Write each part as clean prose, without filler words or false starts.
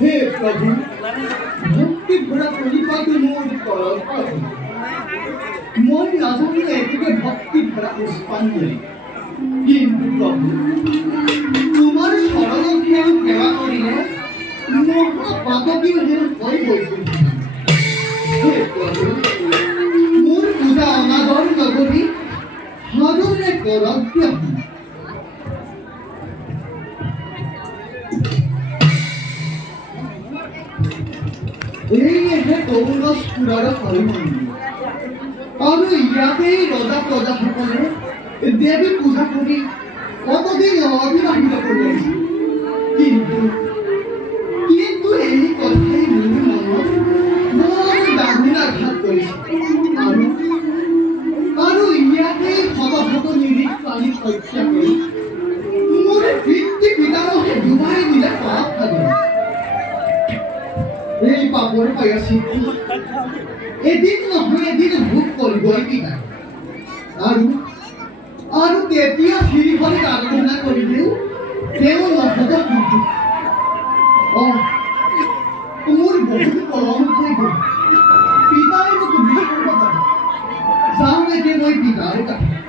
हे प्रभु भक्ति भरा परिपाक मोर करत মই নাজানো এদিকে ভক্তি ভরা পুষ্পাঞ্জলি কিন্তু প্রভু তোমার সরল খেয়াল সেবা করিলে মহা পাতকীয় যেন হয়ে বৈকুণ্ঠ হে প্রভু মোর পূজা অনাদর নগরী হাজরে করজ্ঞ এই এহে গৌরস পুরার হরিমন্দির আৰু ইয়াতেই ৰজা প্ৰজাসকলে দেৱী পূজা কৰি কতদিন অতিবাহিত কৰি আহিছিল কিন্তু এই কথাই মোৰ মনত বৰ ডাঙৰ আঘাত কৰিছে আৰু ইয়াতেই শত নিৰীহ প্ৰাণীক হত্যা কৰি মোৰ পিতৃ পিতামহে ডুবাই দিলে পাপ খালে এই পাপৰ পায়াচিত এদিন নহয় এদিন ভোগ কৰিবই পিতা আৰু তেতিয়া শ্ৰীহৰিক আৰাধনা কৰিলেও তেওঁ নহ'ব কিন্তু মোৰ বহুত কলম হৈ গ'ল পিতাই মোক বুজি কৰিব পাৰে যাওঁ এতিয়া মই পিতাৰ কাষত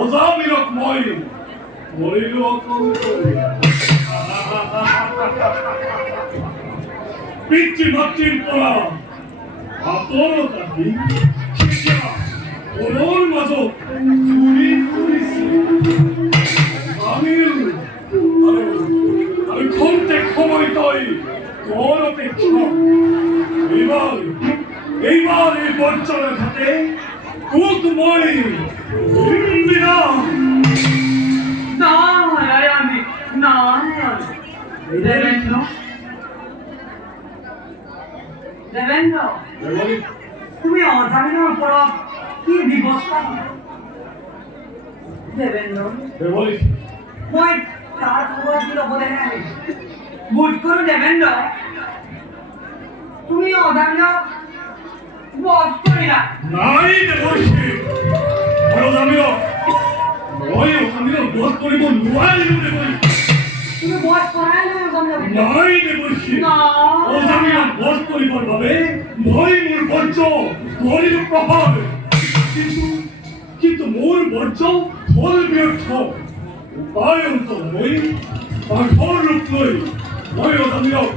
Ajamilor Upkhyan পিতৃ মাতৃৰ পৰা আঁতৰত আহি মনৰ মাজত ঘূৰি ফুৰিছে আৰু খন্তে সময় তই তোৰ অপেক্ষা এইবাৰ এই বঞ্চনাৰ ঘাটে তোক মই দেবেন্দ্ৰ তুমি অজামিলৰ ওপৰত কি ব্যৱস্থা দেবেন্দ্ৰ মই তাৰ খবৰ কি ল'বলৈ আহিছোঁ বোধ কৰোঁ দেবেন্দ্ৰ তুমি অজামিলক বধ কৰিলা নাই দেৱৰ্ষি মই অজামিলক বধ কৰিব নোৱাৰিলোঁ দেৱৰ্ষি তুমি বধ কৰাই নাই অজামিলক নাই দেৱৰ্ষি অজামিলক বধ কৰিবৰ বাবে মই মোৰ বৰ্জ কৰিলোঁ প্ৰভাৱ কিন্তু মোৰ বৰ্জ ফল ব্যৰ্থ উপায় অন্ত মই বাঘৰ ৰূপ লৈ মই অজামিলক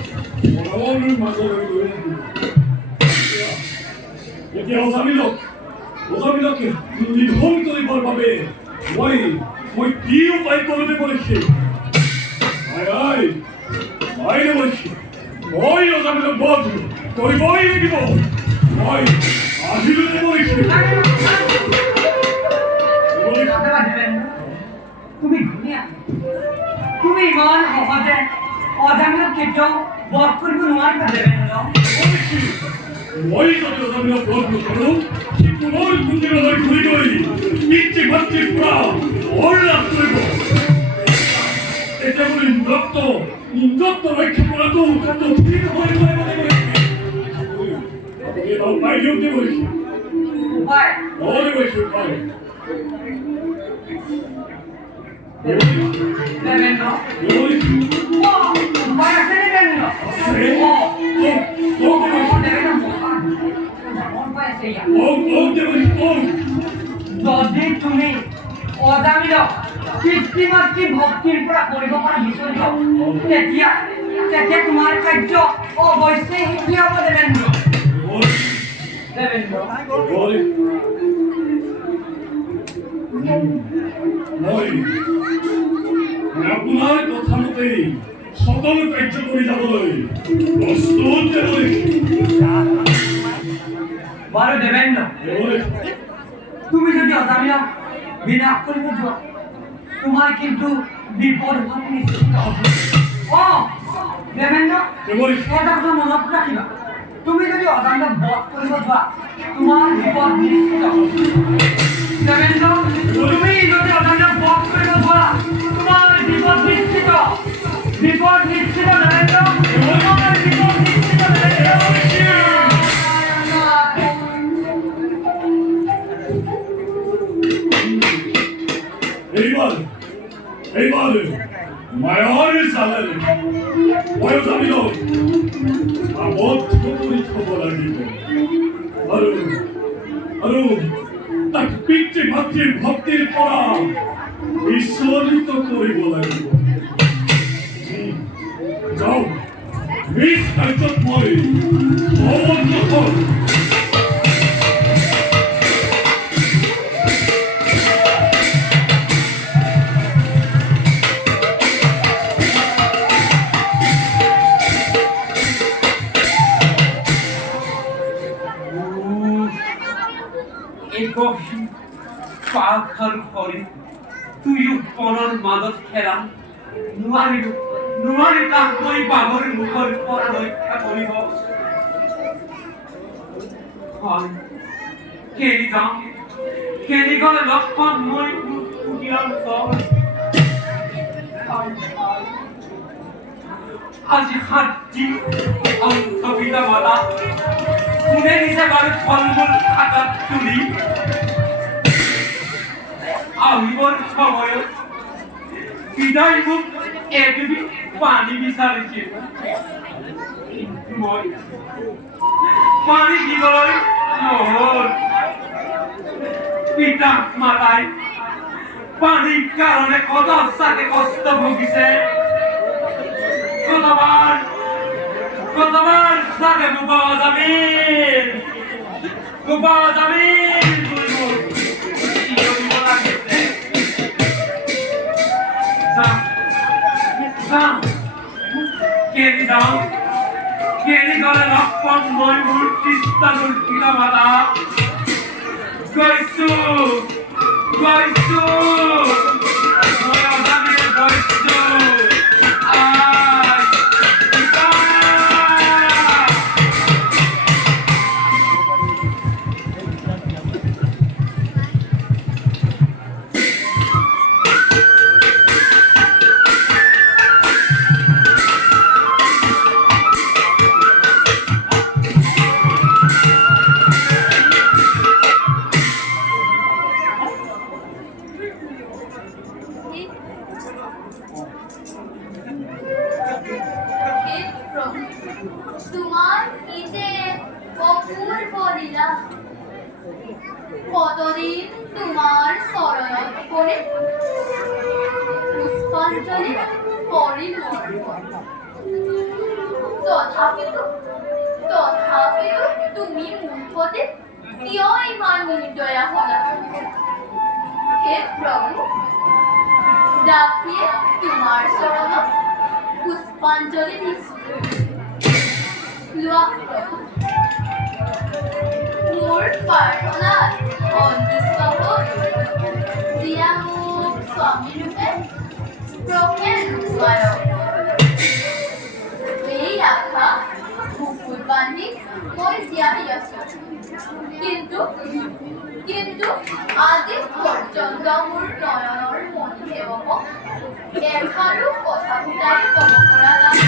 বনৰৰ মাজলৈ লৈ আহিলোঁ এতিয়া অজামিলকে নিধন কৰিবৰ বাবে মই কি উপায় কৰোঁতে কৰিছে মই অজামিলক বধ কৰিবই লাগিব মই আজিলৈকে কৰিছোঁ তুমি ধুনীয়া তুমি ইমান সহজে অজামিলক কেতিয়াও বধ কৰিব নোৱাৰিবা দেবেন্দ্ৰ মই যদি অজামিলক বধ নকৰোঁ সি পুনৰ কুটিৰলৈ ঘূৰি গৈ পিতৃ মাতৃৰ পৰা বৰ লাভ কৰিব এতিয়া বুলি ইন্দ্ৰত্ব ৰক্ষা কৰাটো কঠিন হৈ পৰে উপায় দিওঁতে কৰিছোঁ উপায় উপায় দেবেন্দ্ৰ উপায় আছে দেবেন্দ্ৰ যদি তুমি অজামিলক পিতৃ মাতৃ ভক্তিৰ পৰা কৰিব পৰা বিচৰি তেতিয়া তোমাৰ কাৰ্য অৱশ্যেই সিদ্ধি হ'ব দেবেন্দ্ৰ আপোনাৰ কথা মতেই সকলো কাৰ্য কৰি যাবলৈ প্ৰস্তুত বাৰু দেবেন্দ্ৰ তুমি যদি অজামিলক বিনাশ কৰিব যোৱা তোমাৰ কিন্তু বিপদ হোৱাটো নিশ্চিত দেবেন্দ্ৰ এটা কথা মনত ৰাখিবা তুমি যদি অজামিলক বধ কৰিব যোৱা তোমাৰ বিপদ নিশ্চিত দেবেন্দ্ৰ তুমি যদি অজামিলক বধ কৰিব যোৱা তোমাৰ বিপদ নিশ্চিত দেবেন্দ্ৰ তোমাৰ বিপদ নিশ্চিত এইবাৰ মায়াৰ জানালে বয়স আমি আবদ্ধ কৰে থব লাগিব আৰু তাক পিতৃ মাতৃৰ ভক্তিৰ পৰা বিচলিত কৰিব লাগিব যাও নিজ কাৰ্যত মই সমন্বিত হম পাখৰ কৰি তুইও পৰৰ মাজত খেলা নোৱাৰি তাক মই বাঘৰ মুখৰ পৰা ৰক্ষা কৰিব কেনি গ'লে লক্ষণ মই আজি 7 অন্তবিতা মালা কোনে নিছে বাৰু ফল মূল খাতাত তুলি আহিবৰ সময়ত বিদায় মোক এদিবি পানী বিচাৰিছিল মই পানী দিবলৈ নহ'ল পিতা মাতাই পানীৰ কাৰণে কদাচাকে কষ্ট ভুগিছে কতবাৰ সাথে বুবা জামিল কেনি গলে লক্ষণ মই মোৰ তিস্তানুৰ পিতামাতা গৈছো মই অজামিলে গৈছো কতদিন তোমার শরণত করে পুষ্পাঞ্জলি করিল তথাপিতো তুমি মূর্খতে কিয় ইমান নির্দয়া হলা হে প্রভু ডাকিয়ে তোমার শরণত পুষ্পাঞ্জলি দিছো লোৱা প্ৰভু মোৰ প্ৰাৰ্থনাত সন্তুষ্ট হৈ দিয়া মোক স্বামী ৰূপে প্ৰজ্ঞান ৰূপায়ক এই আশা বুকুত বান্ধি মই জীয়াই আছো কিন্তু আজি পৰ্যন্ত মোৰ নয়নৰ মণি সেৱকক এষাৰো কথা ফুটাই ক'ব পৰা নাই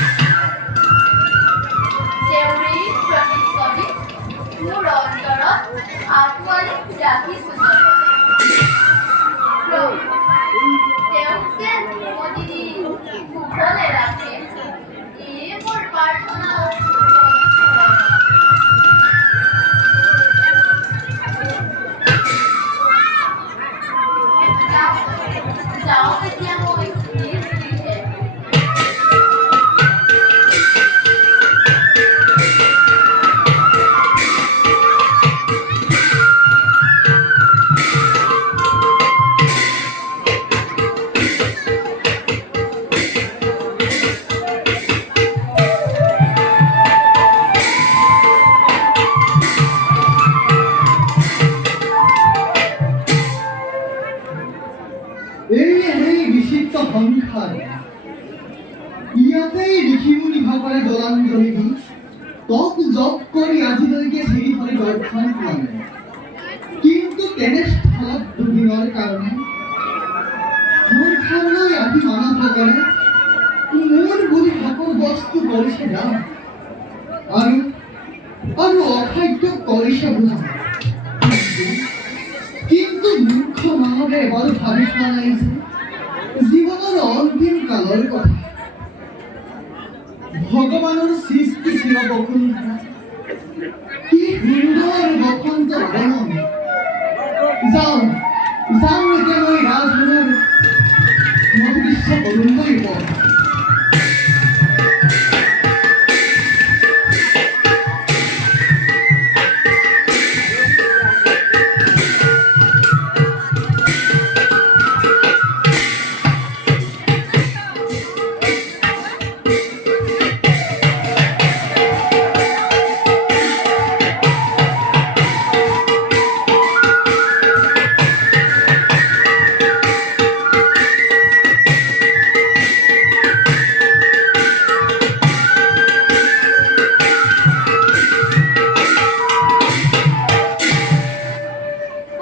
তেওঁৰে প্ৰতিচ্ছবি মোৰ অন্তৰত আঁকোৱালি ৰাখিছো তেওঁক যেন প্ৰতিদিন কুশলে ৰাখে এই মোৰ প্ৰাৰ্থনা যাওঁ এতিয়া মই নিজ গৃহে অহংকাৰ ইয়াতেই ঋষিমুনি ভাগৰে জলাঞ্জলি দি তক জপ কৰি আজিলৈকে শ্ৰীহৰি দৰ্শন পোৱা নাই। কিন্তু তেনেস্থলত দুদিনৰ কাৰণে সংসাৰলৈ আহি মানৱসকলে মোৰ বুলি সকলো বস্তু কৰিছে দাম আৰু অখাদ্য কৰিছে বুজা। কিন্তু মূৰ্খ মানৱে এবাৰো ভাবি চোৱা নাই যে জীৱনৰ অন্তিম কালৰ কথা। ভগৱানৰ সৃষ্টি শিৱ বসুন্ধৰা কি সুন্দৰ বসন্ত বনন। যাওঁ এতিয়া মই ৰাজভৱনৰ মই বিশ্ব বৰুণময় পথ।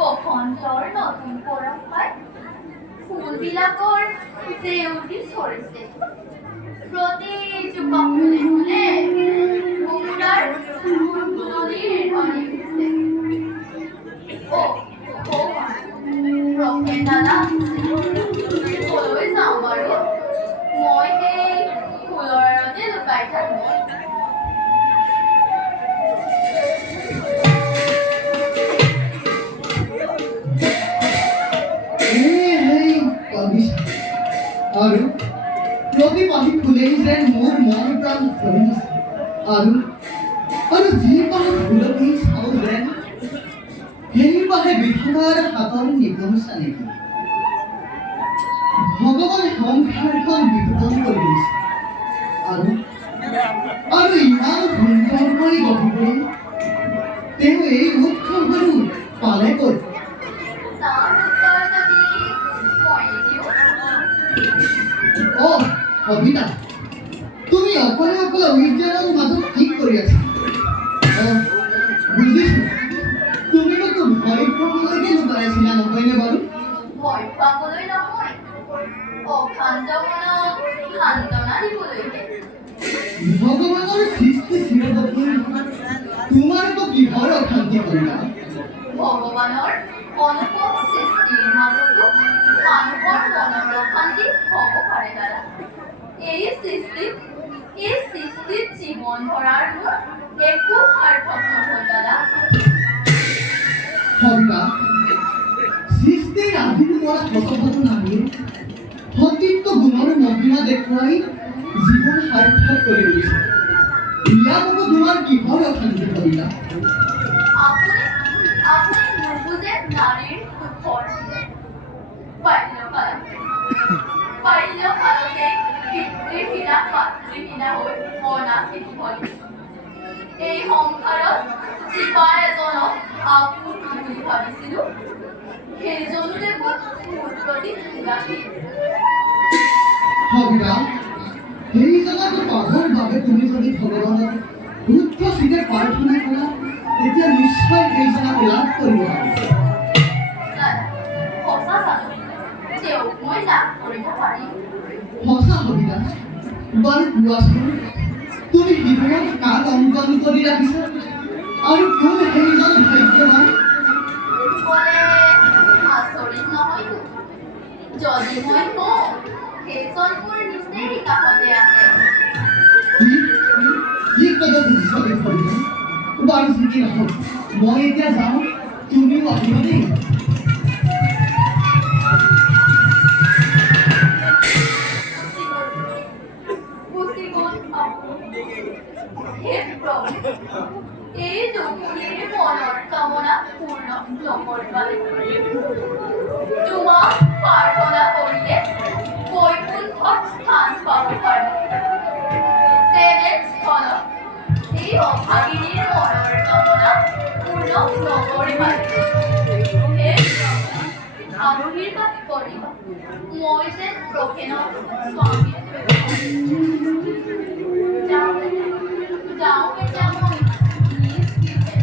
বসন্তৰ নতুন পৰম্পৰাই ফুলবিলাকৰ জেউতি চৰিছে। প্ৰতিজোপা ফুলে ফুলে ভোমোৰাৰ ফুলনিৰ ধনী হৈছে। প্ৰফেট দাদা, কলৈ যাওঁ বাৰু? মই সেই ফুলৰ আঁৰতে লুকাই থাকোঁ। আৰু প্ৰতিপাহি ফুলেই যেন মোৰ মন প্ৰাণ ভৰি দিছে। আৰু যি পাহে ফুলনি চাওঁ যেন সেই পাহে বিধানৰ হাতৰ নিপুঞ্চা নেকি। ভগৱানে সংসাৰখন বিপদন কৰি দিছে আৰু ইমান সুন্দৰকৈ গঢ়িবলৈ তেওঁ এই উৎসৱहरू পালে ক'ত? কবিতা, তুমি অকলে উদ্যানৰ মাজত কি কৰি আছা? বুজিছো, তুমি মোকতো ভয় খুৱাবলৈকে লুকাই আছিলা, নহয়নে বাৰু? ভয় খুৱাবলৈ নহয়, অশান্ত মনক সান্তনা দিবলৈকে। ভগৱানৰ সৃষ্টি চিৰদপি তোমাৰতো কিহৰ অশান্তি কৰিলা? ভগৱানৰ অনুপম সৃষ্টিৰ মাজতো মানুহৰ মনৰ অশান্তি হ'ব পাৰে দাদা। এই সৃষ্টিত জীৱন ধৰাৰ মোৰ একো সাৰ্থক নহ'ল দাদা। কবিতা, সৃষ্টিৰ আদিৰ পৰা শতশত নাৰীয়ে সতীত্ব গুণৰ মহিমা দেখুৱাই জীৱন সাৰ্থক কৰি তুলিছে। ইয়াকতো তোমাৰ কিহৰ অশান্তি কবিতা? আপুনি নুবুজে নাৰীৰ সুখৰ বাল্যকালতে পিতৃহীনা মাতৃহীনা হৈ অনাথ হ'ল। এই সংসাৰত যিবা এজনক আপোন বুলি ভাবিছিলোঁ, সেইজনো দেখোন মোৰ প্ৰতি উদাসীন। সেইজনক পাবৰ বাবে তুমি যদি ভগৱানক উচ্চ চিতে প্ৰাৰ্থনা কৰা, তেতিয়া নিশ্চয় সেইজনক লাভ কৰিব পাৰিবা। সঁচা জানো, তেওঁক মই লাভ কৰিব পাৰিম? সঁচা কবিতা, বাৰু কোৱাচোন, তুমি হৃদয়ত কাক অংকন কৰি ৰাখিছা আৰু কোন সেইজন ভাগ্যৱান? ক'লে আচৰিত নহয়তো যদি মই কওঁ সেইজন মোৰ নিচেই কাষতে আছে। কি ক'ব খুজিছা কবিতা? বাৰু ঠিকেই নহওক, মই এতিয়া যাওঁ, তুমিও আহিবা দেই। এই দুখীৰ মনৰ কামনা পূৰ্ণ নকৰিবানে? তোমাক প্ৰাৰ্থনা কৰিলে বৈকুণ্ঠত স্থান পাব পাৰে। তেনেস্থলত এই অভাগিনীৰ মনৰ কামনা পূৰ্ণ নকৰিবানে? হে আশীৰ্বাদ কৰি মই যেন প্ৰসেনৰ স্বামীৰ যাওঁ এতিয়া মই নিজ গৃহে।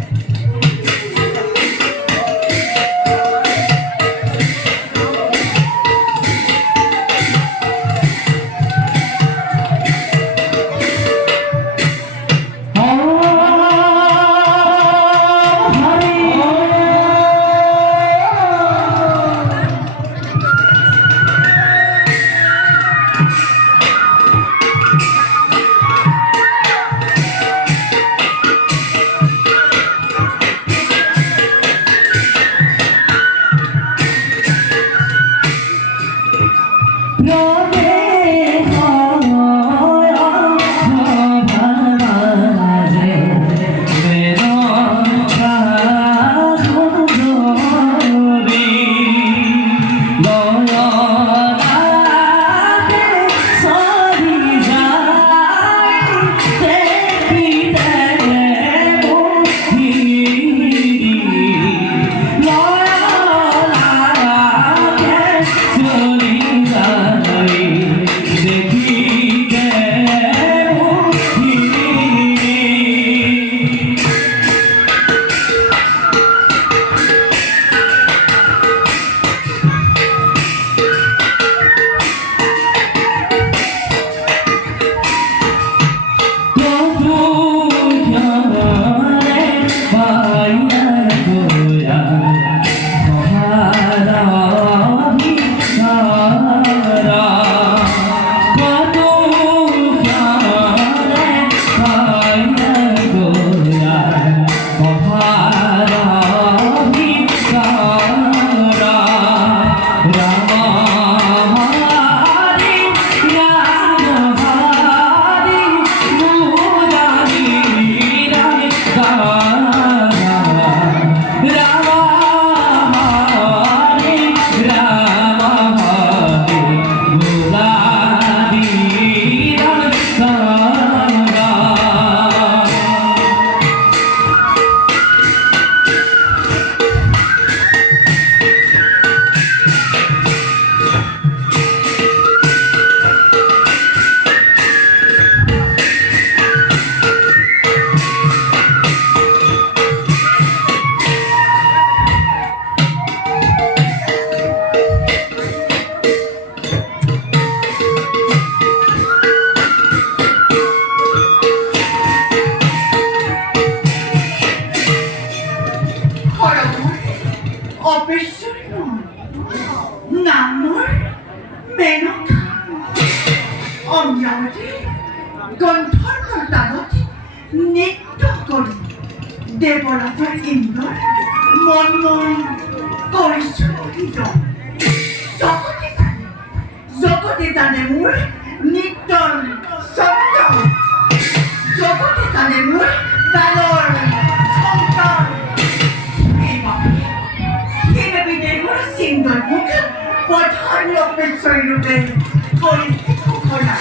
দেৱৰাজৰ ইন্দ্ৰৰ মনময় পৰিচয় জগতে জানে মোৰ নৃত্যৰ শব্দ, জগতে জানে মোৰ তালৰ সংকাৰ। সেইবাবে দেৱৰ সিন্দৰ মুখ প্ৰধান অপেক্ষাৰ ৰূপে কৰিছে ঘোষণা।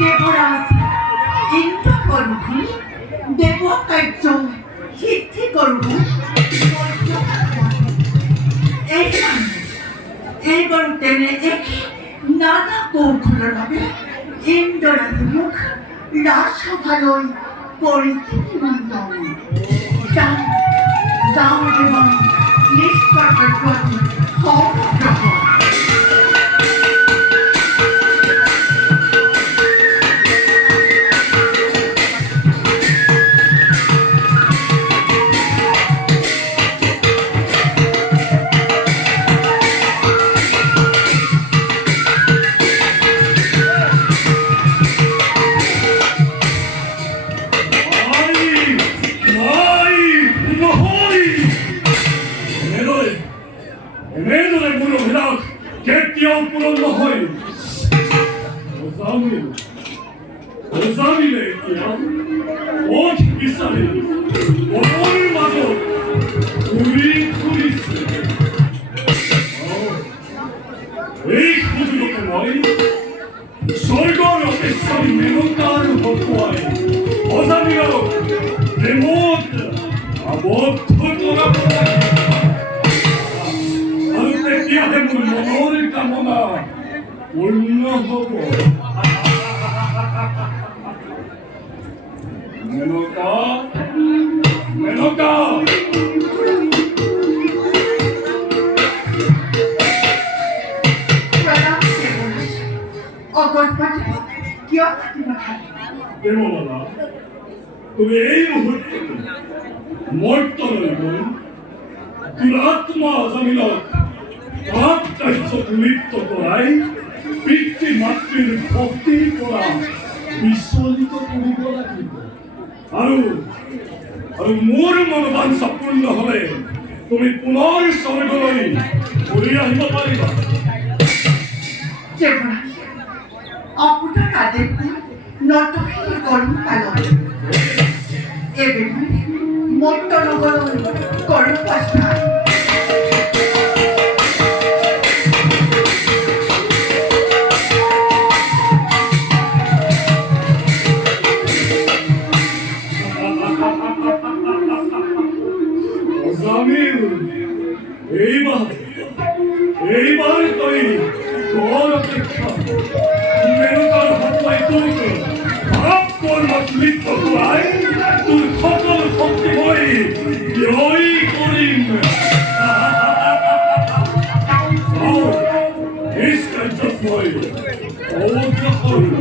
দেৱৰাজ ইন্দ্ৰ অনুসৰি দেৱ কাৰ্য সিদ্ধি কৰোঁ। এইবাৰ তেনে এক নানা কৌশলৰ বাবে ইন্দ্ৰৰাজ মুখ ৰাজসভালৈ পৰিস্থিতি যাওঁ এবং নিষ্ঠৰ কাৰ্যত Remote, above, তেতিয়াহে মোৰ মনৰ কামনা পূৰ্ণ হ'ব। মেনকা মেনকা প্ৰণাম দেৱৰাজ। অকস্মাতে কিয় মাতিব খালি? দেৱবালা, তুমি এই মুহূৰ্তত মৰ্তলৈ গৈ দুৰাত্মা আজামিলক পাপ কাৰ্যত লিপ্ত কৰাই পিতৃ মাতৃৰ ভক্তিৰ পৰা বিচলিত কৰিব লাগিব। আৰু মোৰ মনোবাঞ্ছা পূৰ্ণ হ'লে তুমি পুনৰ স্বৰ্গলৈ ঘূৰি আহিব পাৰিবা। দেৱৰাজ, আপোনাৰ আদেশে নতশীল কৰিম পালন। এইবেলি মত্ত নগৰলৈ কৰোঁ প্ৰস্থান। Ajamil, এইবার তুই তোর অপেক্ষা মেনকার হত্যায় তুলকে ভাব কর্মত লিপ্ত করাই তোর সকল শক্তি হয়ে জয় করিম। নিষ্কার্য হয়ে অবজ্ঞা করিম।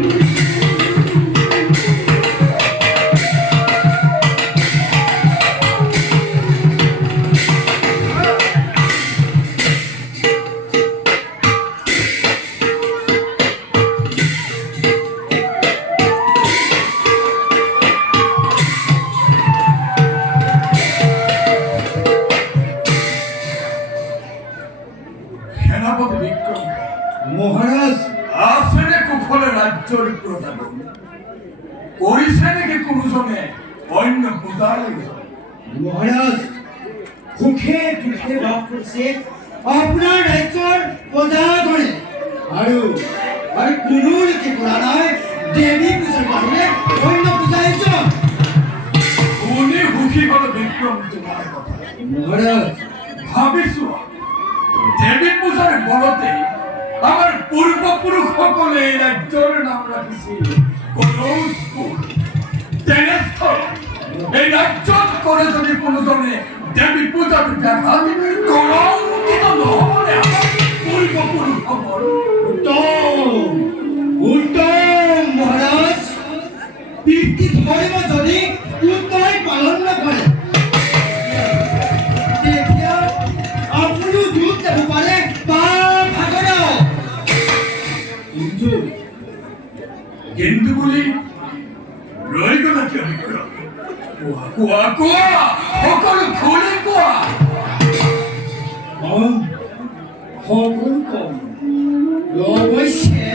সেনাপতি বিক্রম মহারাজ, আসেনে কুফলে রাজ্যর প্রধান করিছে নাকি কোনোজনে অন্য পূজার মহারাজ সুখে দুখে বাস কৰিছে আপোনাৰ ৰাজ্যৰ প্ৰজাগণে আৰু কোনো লোকে কৰা নাই দেৱী পূজাৰ বাহিৰে অন্য পূজা আয়োজন। উনি সুখী হল বিক্ৰম তোমাৰ কথা মহাৰাজ, ভাবিছো দেবী পূজাৰ বলতে আমাৰ পূৰ্বপুৰুষসকলে এই ৰাজ্যৰ নাম ৰাখিছিল কনৌজপুৰ। তেনেস্থল এই ৰাজ্যত কৰে যদি কোনোজনে দেৱী পূজাত ব্যাঘাত কলংকিত নহ'বনে আমাৰ পূৰ্বপুৰুষসকল? উত্তম উত্তম মহাৰাজ, পিতৃ ধৰ্ম যদি উত্তৰাই পালন নকৰে তেতিয়া আপুনিও দুখ যাব পাৰে পাপ ভাগৰ। কিন্তু বুলি ৰৈ গ'লা কিয় বিক্ৰম? কোৱা কোৱা সকলো খুলি কোৱা। সকলো কম অৱশ্যে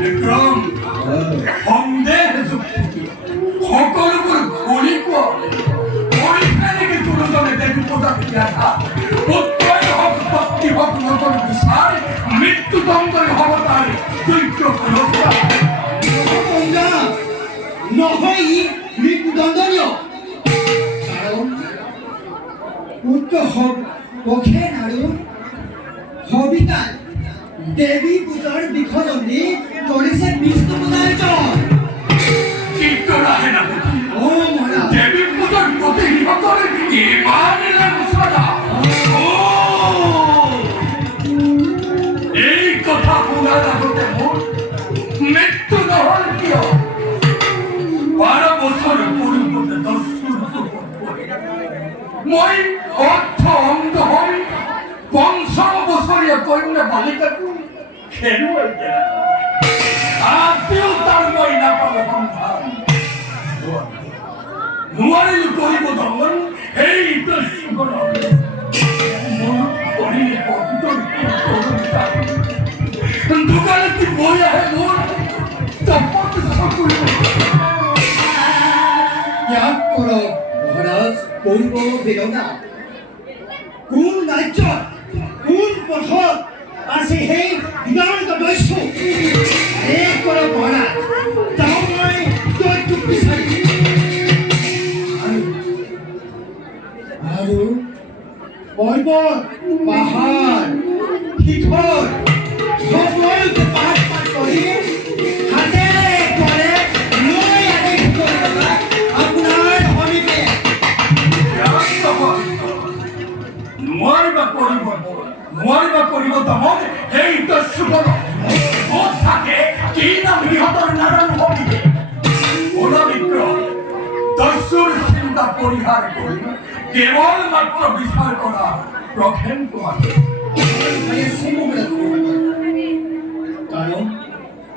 বিক্ৰম সন্দেহ যুক্তি সকলোবোৰ খুলি কোৱা। কৰিছে নেকি কোনোজনে দেৱী পূজাত ব্যাঘাত? পুত্ৰই হওক পত্নী হওক নগৰ বিচাৰ মৃত্যুদণ্ডই হ'ব তাৰ যোগ্য পুৰস্কাৰ। নহয় ই মৃত্যুদণ্ডনীয়, কাৰণ পুত্ৰ পক্ষেন আৰু সবিতাই দেৱী পূজাৰ বিসৰ্জনী কৰিছে বিষ্ণু পূজাৰ আয়োজন। কিন্তু ৰাহে নাপাতি মহাৰাজ, দেৱী পূজাৰ প্ৰতি সিহঁতৰ ইমান লাগুচৰা। এই কথা শুনাৰ আগতে মোৰ মৃত্যু নহ'ল কিয়? 12 বছৰ পূৰ্বতে দস্তুৰ মই অৰ্থ অন্ধ হৈ ৫০ বছৰীয়া কন্যা বালিকাটো খেলুৱাই দিলা। আজিও তাৰ মই নাপালো সন্ধান। নোৱাৰিলো কৰিব দমন এই দোকানে কি বৈ আহে মোৰ তপস্যা কৰিব। ত্যাগ কৰক মহাৰাজ পূৰ্ব বেদনা। কোন ৰাজ্যত কোন পথত আছে সেই দিগন্ত দস্যু এক কৰক মহাৰাজ। যাওঁ মই তৈটো বিচাৰি। আৰু পৰ্বত পাহাৰ শিখৰ সকলোকে পাঠ কৰি হাতেৰে কৰে লৈ আনি শিকোৱা আপোনাৰ সমীপে নোৱাৰিবা কৰিব দমন সেই দস্যুকৰ ক'ত থাকে কি নাম সিহঁতৰ নাজানো হবিকে অনামিত্ৰ দস্যুৰ চিন্তা পৰিহাৰ কৰি কেৱল মাত্ৰ বিচাৰ কৰা প্ৰখেন তোমাৰ কাৰণ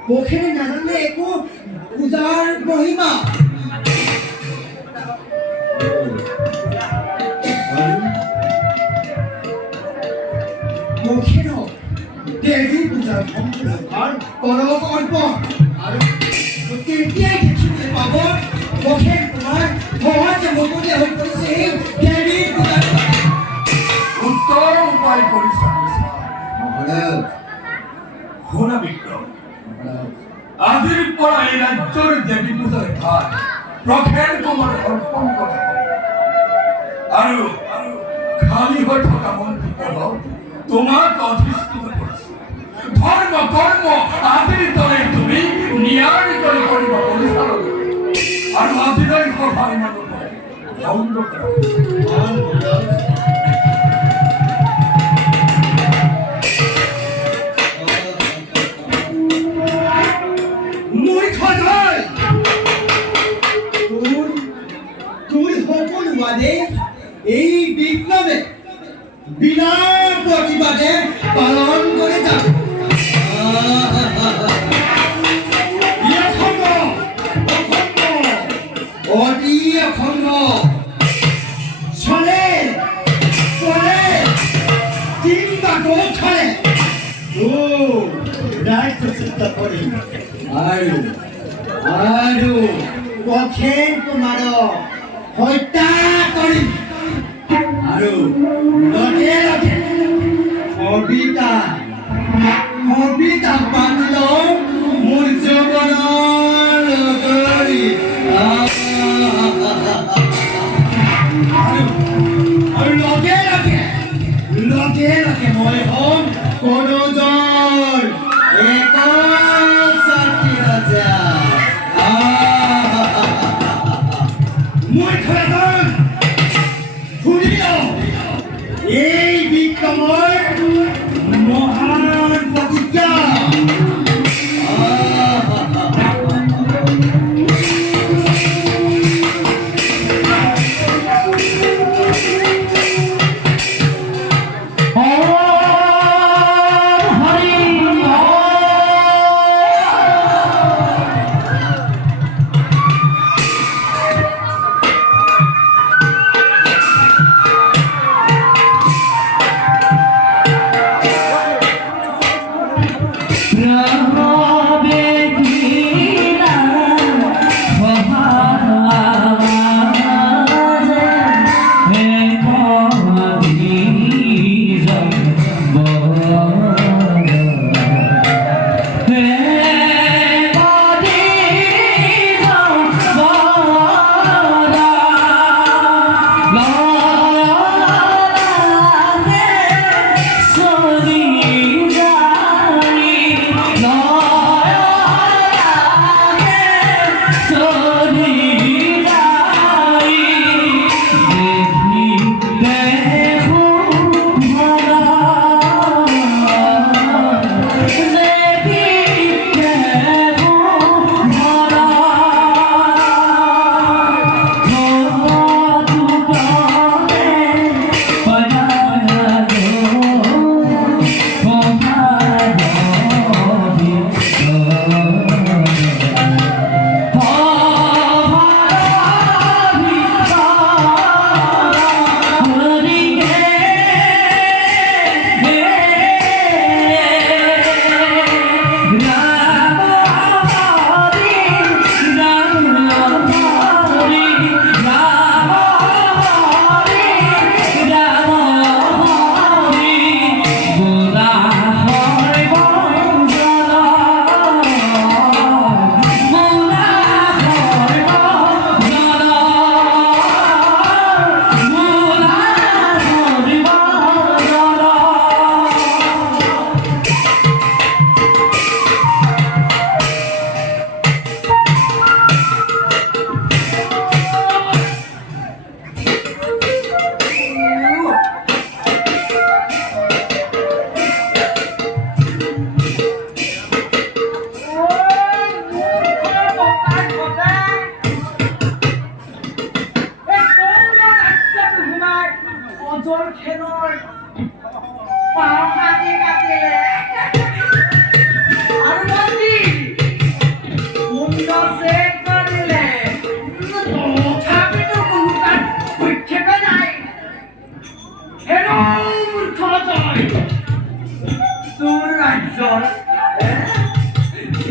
পখেৰে নাজানে একো পূজাৰ মহিমা পখেৰক দেৱী পূজাৰ সম্প্ৰসাৰ কৰক অৰ্পণ আৰু তেতিয়াই দেখিবলৈ পাব পখেৰ তোমাৰ সহজে মুকলি হৈ পৰিছে এই দেৱী পূজাৰ উত্তৰ উপায় কৰিছা শুনা বিক্ৰম আজিৰ পৰা এই ৰাজ্যৰ দেৱী পূজাৰ ভাগ প্ৰখেন কুমাৰ অৰ্পণ কৰা আৰু খালী হৈ থকা মন্ত্ৰী পদক তোমাক অধিষ্ঠিত কৰিছো ধৰ্ম কৰ্ম আজিৰ দৰে তুমি নিয়াৰিকৈ কৰিব পৰিচালনা আৰু আজিলৈ সভাৰ মানুহে ভংগ কৰা এই বিপ্লবে বিনা প্রতিবাদে পালন করে যাক অতি অখণ্ড চলে চলে কিংবা কোথায় ও রাজ্য চিন্তা করি আৰু পখেন কুমাৰ হত্যা কৰি আৰু লগে লগে কবিতা পাতিল মোৰ জীৱনৰ লগৰী আৰু লগে লগে মই হ'ম কনজৰ এক সাথী ৰাজা মই খেলন শুনিল এই বিক্ৰমৰ মহান প্ৰতিজ্ঞা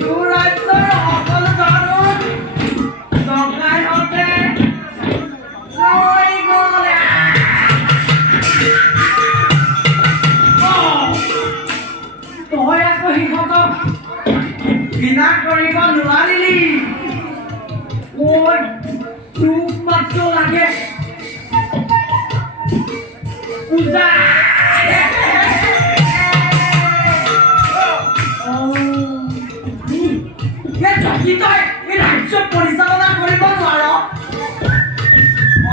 তোৰ ৰাজ্যৰ সকলো জানুত জগাইহঁতে লৈ গ'লে। তই আকৌ সিহঁতক ঘৃণা কৰিব নোৱাৰিলি। ঐ তোক মাত্ৰ লাগে পূজা। তই এই ৰাজ্য পৰিচালনা কৰিব নোৱাৰ।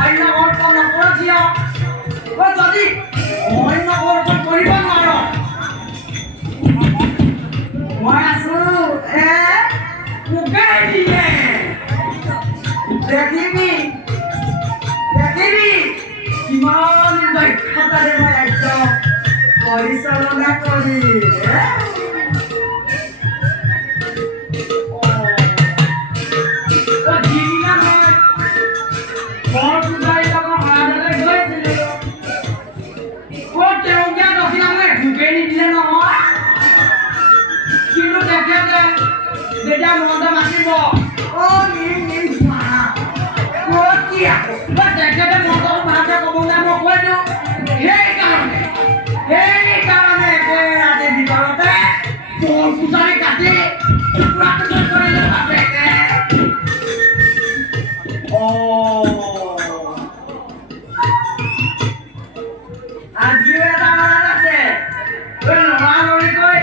অন্য অৰ্পণ নকৰ কিয়? যদি অন্য অৰ্পণ কৰিব নোৱাৰ, মই আছো মোকে দিয়ে দেখিবি কিমান দক্ষতাৰে মই ৰাজ্য পৰিচালনা কৰি। যেতিয়া মনতে মাতিব তেখেতে মনটো ভালকে ক'ব নাই, মই কৈ দিওঁ। সেইকাৰণে ৰাতিৰ ভিতৰতে মোৰ পূজাৰী কাটি টুকুৰা কৰিলে বাপেকে। আজিও এটা মনত আছে, লৰালৰিকৈ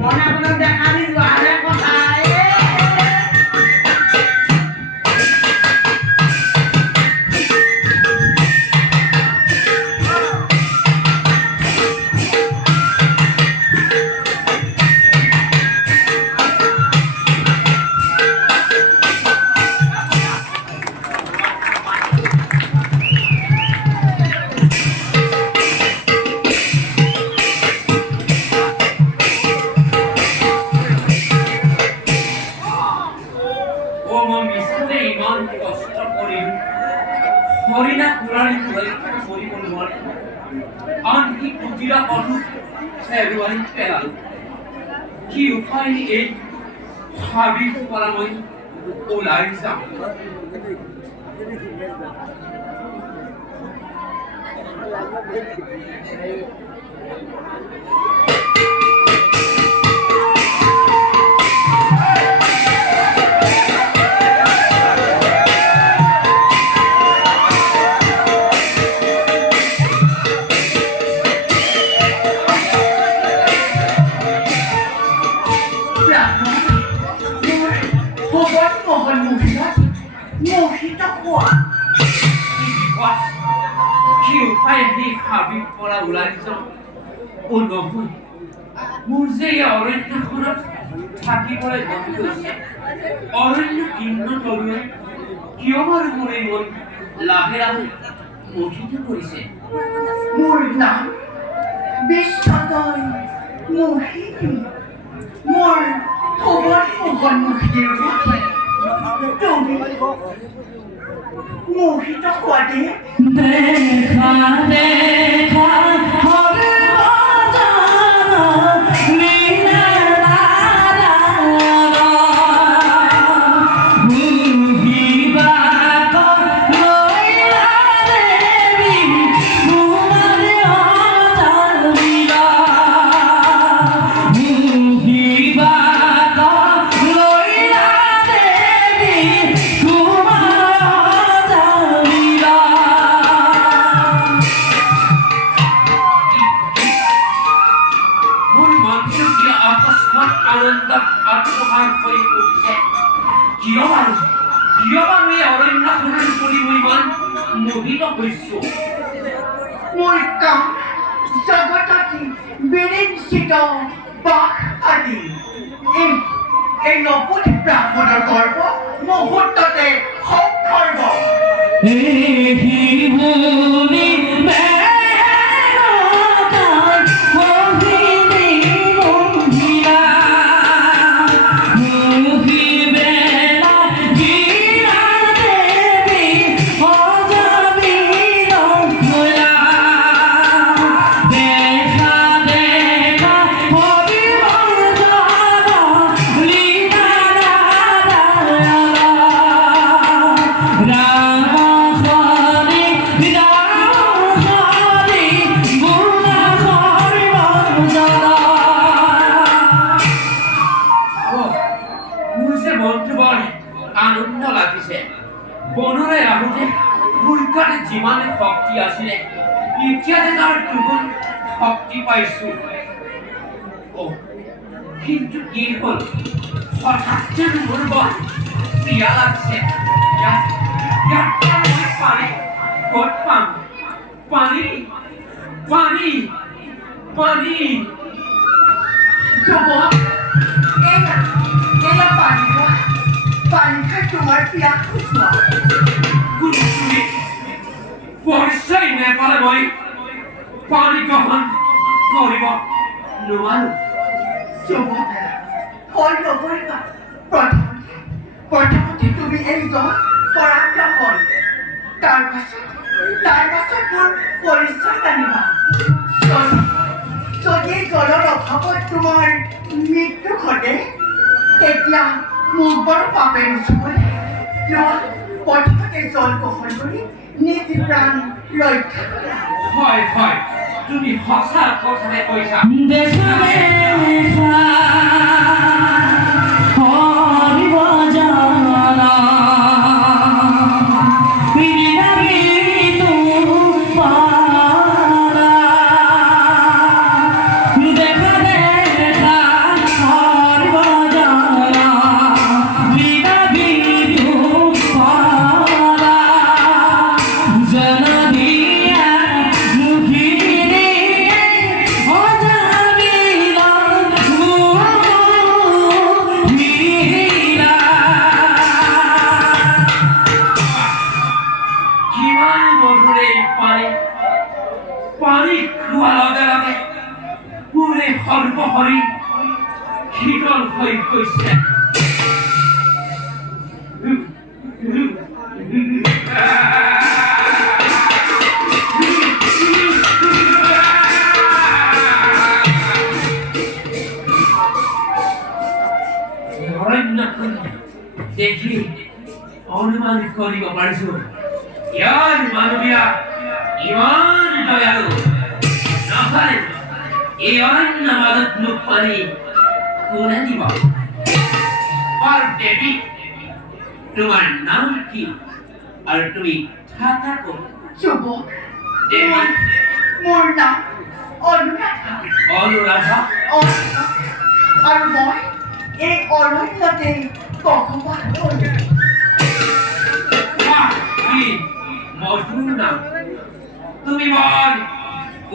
মনে আপোনাক দেখা দি যোৱাহে কথা। হৰিণা কুড়ালি মৰিব নোৱাৰে। আনকি কুটিৰা কঠু হেৰুৱাই পেলালো। কি উপায় এই হাবিৰ পৰা মই ওলাই যাম। মোৰ যে অৰণ্যখনত থাকিবলৈ মন গৈছে। অৰণ্য কিন্ন তৰুৱে কিয় বাৰু মোৰ এই মন লাহে লাহে মোহিত কৰিছে। মোৰ নাম বিশ্বতই মোহিনী। মোৰ খবৰ মুখনিৰ তুমি মোহিত হোৱাতে দেখা দেখা মোৰ কাম জগতী বিৰিঞ্চিত বাস আদি এই নপুত ব্ৰাহ্মণৰ গৰ্ব মুহূৰ্ততে সংসৰ্গ। দেখা দেখা হবি আছিলে এতিয়া যে তাৰ দুগুণ শক্তি পাইছো কিন্তু কি হ'ল হঠাৎ মোৰ বৰ পিয়া লাগছে ইয়াত মই পানী ক'ত পাম পানী পানী পানী এয়া পানী খোৱা পানী খাই তোমাৰ পিয়া খুচোৱা তুমি পৰিচয় নেপালে মই পানী গ্ৰহণ কৰিব নোৱাৰো ফল নকৰিবা প্ৰথমতে তুমি এই জল পৰাগ্ৰ হ'ল তাৰ পাছত মোৰ পৰিচয় জানিবা যদি জলৰ অভাৱত তোমাৰ মৃত্যু ঘটে তেতিয়া মোক বৰ পাপে নুচুবলে প্ৰথমতে জল গ্ৰহণ কৰি নিজ প্ৰাণ ৰক্ষা কৰা হয় তুমি সঁচা কথাই কৈছা পানী খোৱাৰ লগে লগে পুৰে সৰ্বশৰীৰ শীতল হৈ গৈছে দেখি অনুমান কৰিব পাৰিছো ইয়াৰ মানৱীয়া ইমান দয়ালু নহলে এই অৰণ্য মাজত মোক পানী কোনে দিব আৰ দেবী তোমাৰ নাম কি আৰ তুমি থাকা কোন যুবক দেবী মোৰ নাম অনুৰাধা আৰু মই এই অৰণ্যতে বসবাস কৰোঁ মধুৰ নাম তুমি বল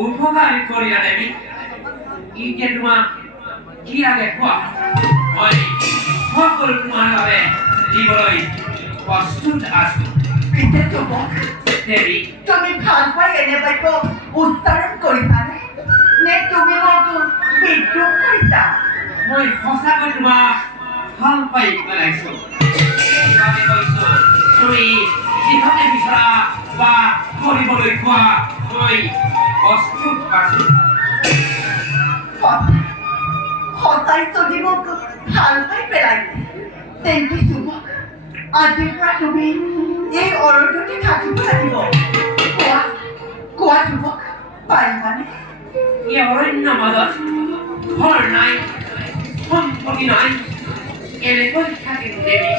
উপকাৰ কৰিয়া দেবী ইকে তোমাৰ কি লাগে কোৱা মই সকলো তোমাৰ বাবে দিবলৈ প্ৰস্তুত আছো পিছে যুবক দেবী তুমি ভাল পাই এনে বাক্য উচ্চাৰণ কৰিছানে নে তুমি মোক বিদ্ৰোহ কৰিছা মই সঁচাকৈ তোমাক ভাল পাই পেলাইছো সেইবাবে কৈছো তুমি যিভাৱে বিচৰা বা কৰিবলৈ কোৱা মই প্ৰস্তুত আছো সঁচাই যদি মোক ভাল পাই পেলাইছে তেন্তে যুৱক আজিৰ পৰা তুমি এই অৰণ্যতে থাকিব লাগিব কোৱা যুৱক পাৰিবানে এই অৰণ্য মাজত ঘৰ নাই সম্পত্তি নাই এনেকৈ থাকিম দেৱী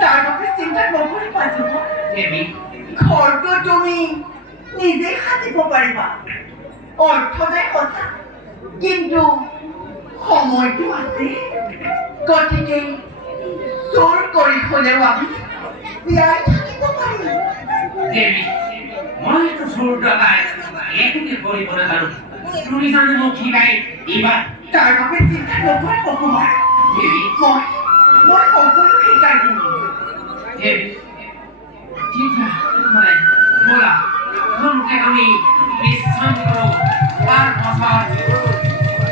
তাৰ বাবে চিন্তা নকৰিবা যুৱক দেৱী ঘৰটো তুমি নিজে সাজিব পাৰিবা অৰ্থ নাই সঁচা কিন্তু সময়টো আছে গতিকে চোৰ কৰি হ'লেও আমি জীয়াই থাকিব পাৰিম দেৱী মইতো চোৰ ডকাই একোকে কৰিব নাজানো তুমি জানো মোক শিকাই এইবাৰ তাৰ বাবে চিন্তা নকৰিব কুমাৰ দেৱী মই সকলো শিকাই দিম দেৱী তেতিয়াহ'লে ব'লা সোনকে আমি বিশ্ৰাম কৰোঁ তাৰ পাছত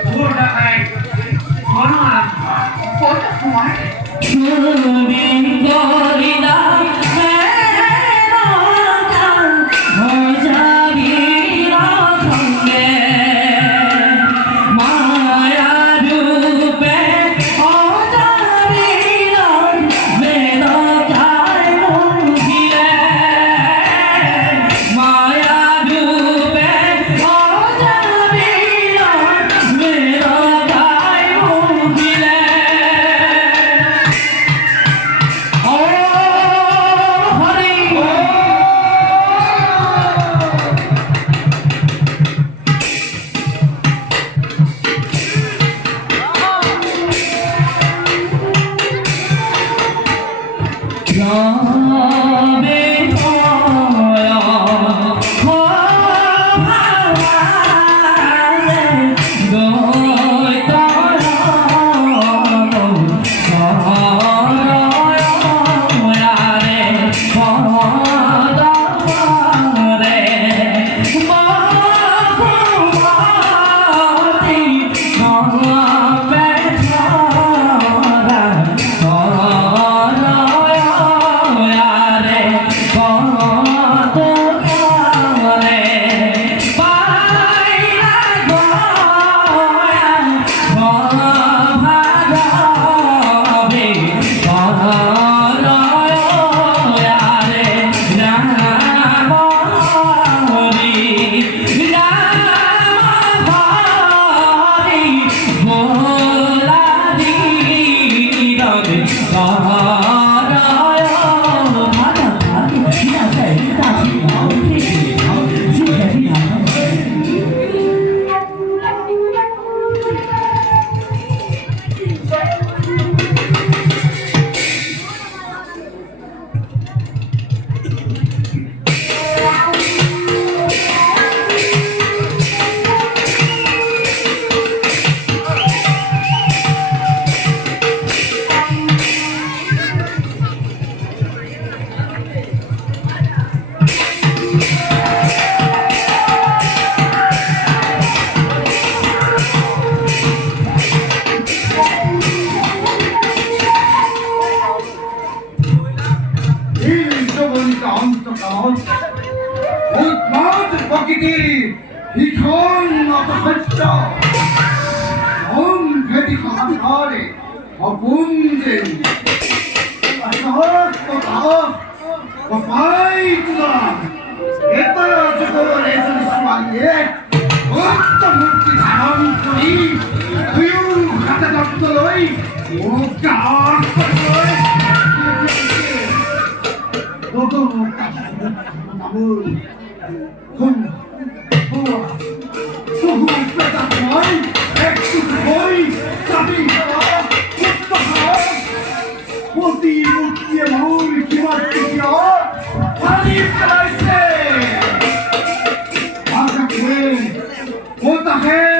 চোৰ ডকাই ঘৰ আৰম্ভ কুমাৰ Oh ভেটি খাহারে অপুঞ্জে অসহত কথাক কপাই তুলা এটা জগর এজন স্বামীয়ে ভক্ত মূর্তি ধারণ করি দুয়ো হাতে দত্ত লৈ মোক গাঁৱৰ কৰিবলৈ Hey,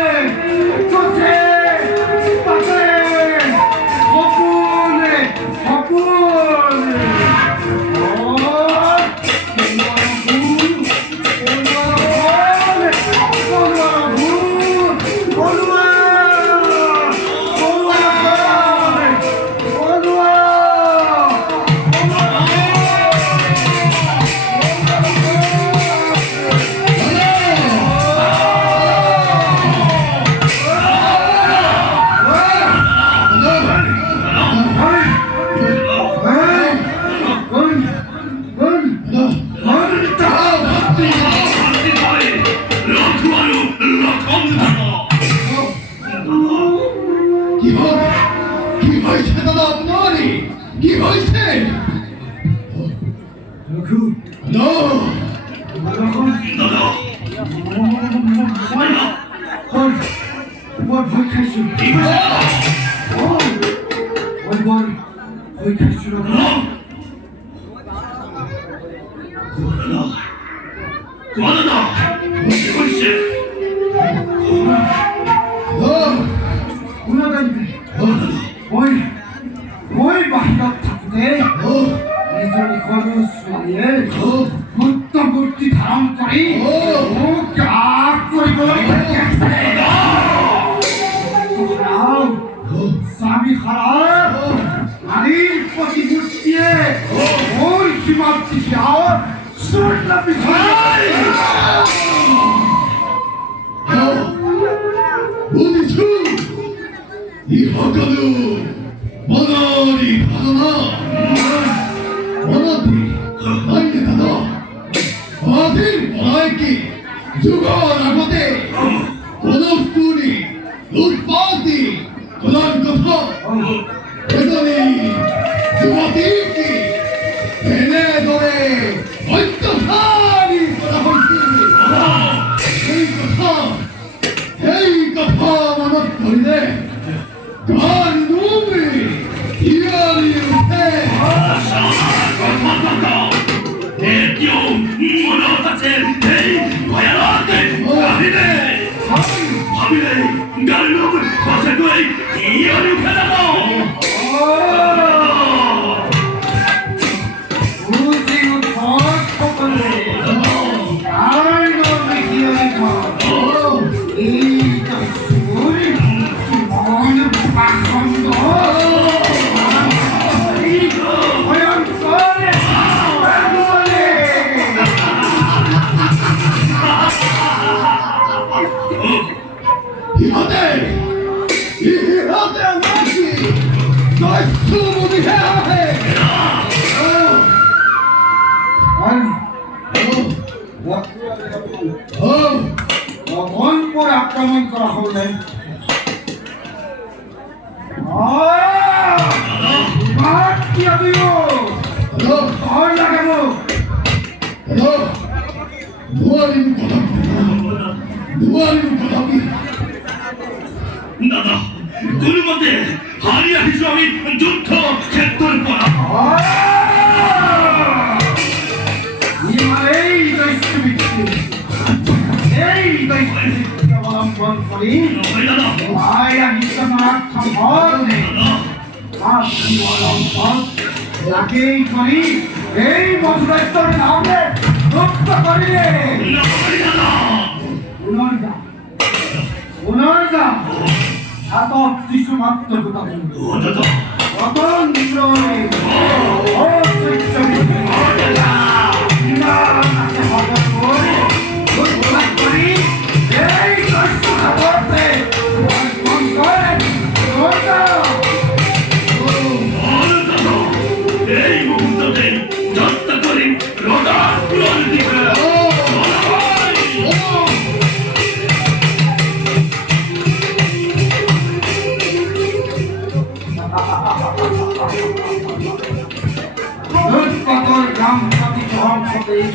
মতেই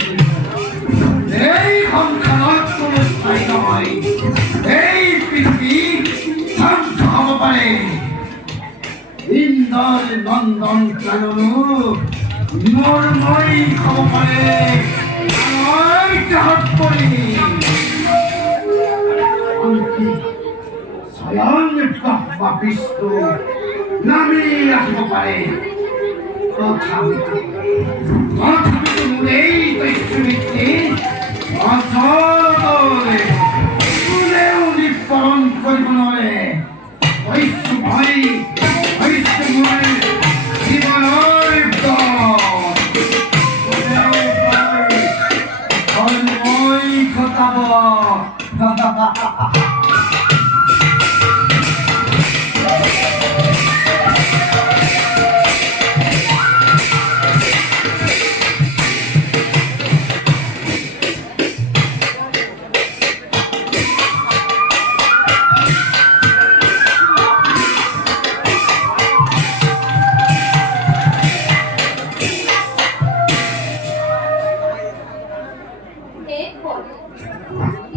এই সংসাৰত কোনো স্থায়ী নহয় এই পৃথিৱী ধ্বংস হ'ব পাৰে ইন্দৰ নন্দন কাননো মোৰ মই হ'ব পাৰে মই কাহত পৰি স্বয়ং ব্ৰহ্মা বিষ্ণু নামি আহিব পাৰে তথাপিতো মোৰ এই দস্যুবৃত্তি অচলে কোনেও নিৰ্পৰণ কৰিব নোৱাৰে হৈছো মই জীৱনৰ মই ঘটাব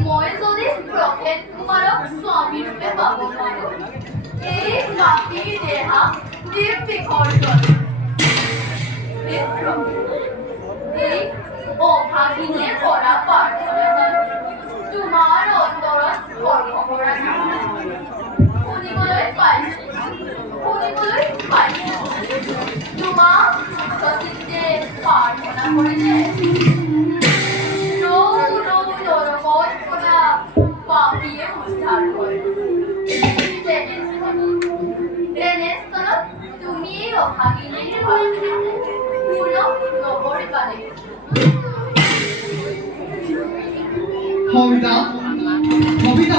মই যদি প্ৰফেট কুমাৰক স্বামী ৰূপে পাব পাৰোঁ এই মাটিৰ দেহা দীপ বিসৰ্জন এই অভাগিনীয়ে কৰা প্ৰাৰ্থনা তোমাৰ অন্তৰত স্পৰ্শ কৰা শুনিবলৈ পাইছোঁ তোমাক সচিতে প্ৰাৰ্থনা কৰিলে পাপিয়ে উদ্ধাৰ হয় তেনেস্থলত তুমি এই অভাগিনীৰ পূৰ্ণ নকৰিবানে কবিতা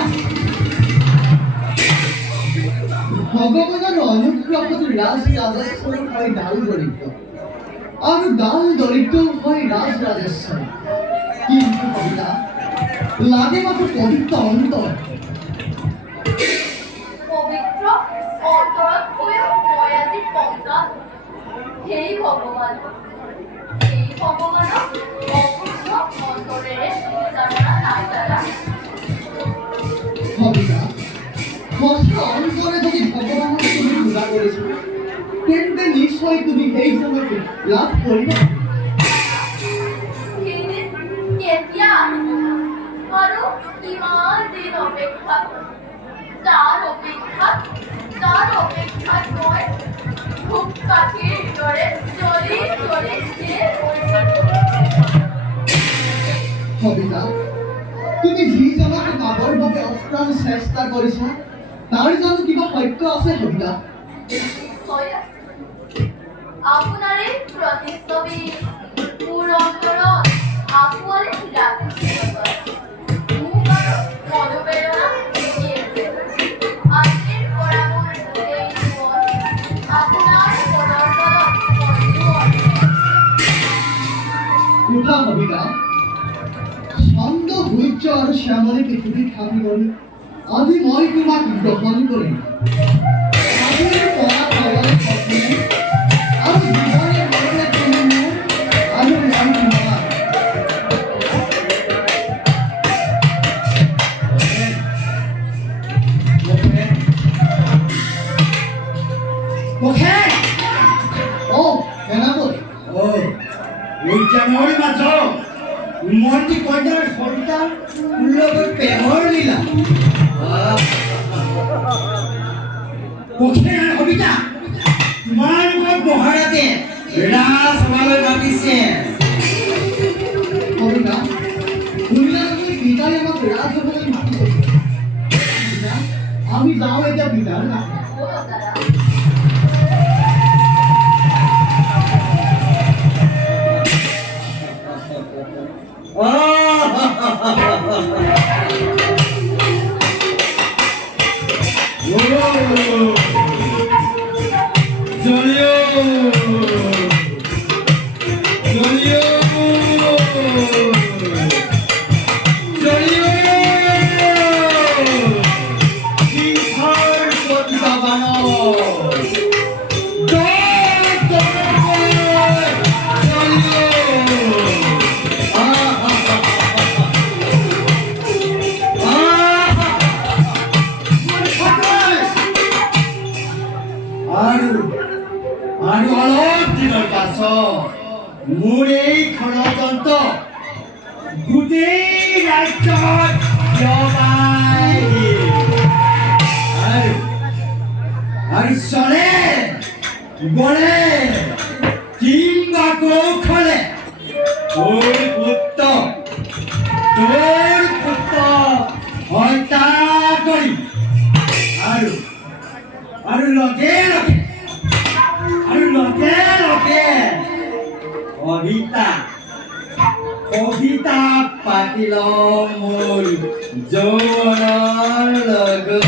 ভগৱানৰ অনুগ্ৰহত ৰাজ ৰাজেশ্বৰৰ হয় ডাল দৰিদ্ৰ আৰু ডাল দৰিদ্ৰ হয় ৰাজ ৰাজেশ্বৰ কিন্তু কবিতা লাগে মাত্ৰ পবিত্ৰ অন্তৰ পবিত্ৰ অন্তৰতকৈও মই আজি পঙ্কা সেই ভগৱানক অপূৰ্ণ অন্তৰেৰে বিচাৰণা নাই দাদা কবিতা মাত্ৰ অন্তৰে যদি ভগৱানক তুমি পূজা কৰিছা তেন্তে নিশ্চয় তুমি সেই জনকে লাভ কৰিবা সেইদিন কেতিয়া আহিব আৰু কিমান দিন অপেক্ষা তাৰ অপেক্ষাত মই ধূপকাঠিৰ দৰে জ্বলি কবিতা তুমি যিজনক পাবৰ বাবে অপ্ৰাণ চেষ্টা কৰিছা তাৰ জানো কিবা সত্য আছে কবিতা আপোনাৰে প্ৰতিচ্ছবি মোৰ অন্তৰত আঁকোৱালি ৰাখিছে মোক আৰু মনোবেদনা আজিৰ পৰা মোৰ এই জীৱন আপোনাৰ পদৰ তলত উঠা কবিতা ছন্দ সূৰ্য আৰু শ্যামলী পৃথিৱীত থাকি কৰি আজি মই তোমাক গ্ৰহণ কৰিম আজিৰ পৰা ভগৱানে স্বপ্নে আৰু জীৱনে মৰণে তুমি মোৰ আৰু মই তোমাৰ উদ্যানৰ মাজত মন্ত্ৰী কন্যাৰ সন্তান লগত প্ৰেমৰ লীলা কবিতা তোমালোকৰ মহাৰাজে ৰাজসভালৈ মাতিছে কবিতা দুনিয়ালৈ পিতাই আমাক ৰাজসভালৈ মাতিছে আমি যাওঁ এতিয়া পিতাৰ কাছে আৰু অলপ দিনৰ পাছত মোৰ এই ষড়যন্ত্ৰ গোটেই ৰাজ্যত বিয়পাই দিম। আৰু চলে গলে কিংবা কৌশলে তোৰ পুত্ৰ হত্যা কৰিম। আৰু লগে লগে কবিতা পাতি লম মোৰ যৌৱনৰ লগত।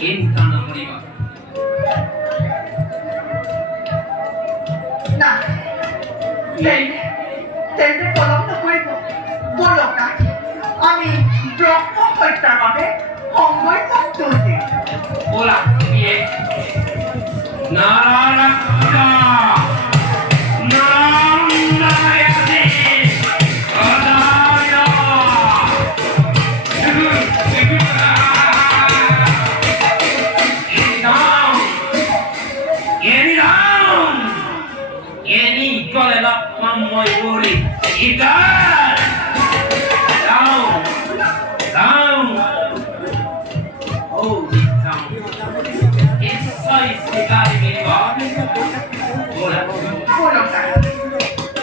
চিন্তা নকৰিবা। তেন্তে পলম নকৰিব, বলক না আমি ব্ৰহ্ম হত্যাৰ বাবে সংগঠন কৰিম। ব'লা নাৰায়ণ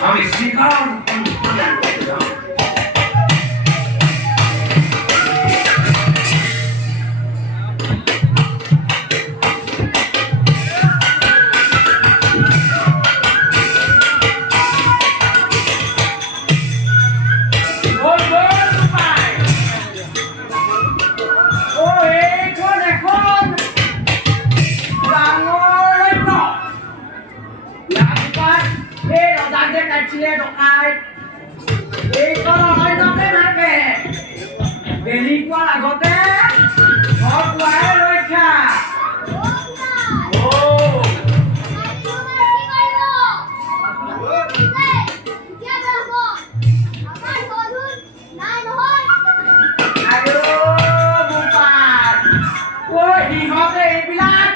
আমি শিকাৰ আগতে ৰক্ষা সিহঁতে এইবিলাক